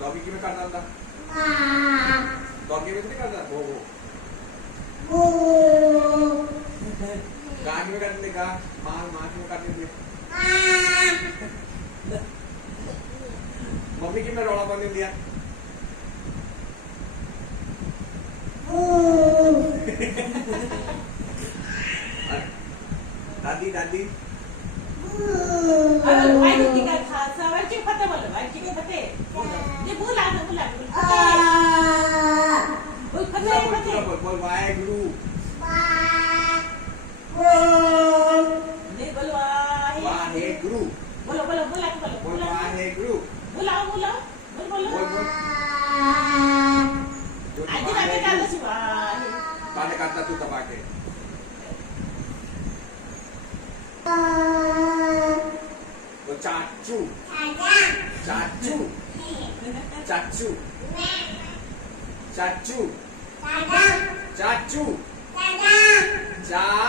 doggy किਵੇਂ ਕਰਦਾ ਹੁੰਦਾ doggy किਵੇਂ ਕਰਦਾ वो गा किਵੇਂ ਕਰ ਦਿੰਦੇ ਗਾ ਮਾਂ ਕਿਵੇਂ ਕਰ ਦਿੰਦੇ मम्मी कितना रौला पाने दिया दादी दादी अरे भाई तो क्या था सवाल के पता बोलो भाई के पता ये बोला बोल पता बोल वाहेगुरु नहीं बोलो वाहेगुरु बोलो वाहेगुरु बोलो आज बाटे काढलं शिवा काटे काढता तू तपाटे वो चाचू चाचू चाचू चाचू चाचू चाचू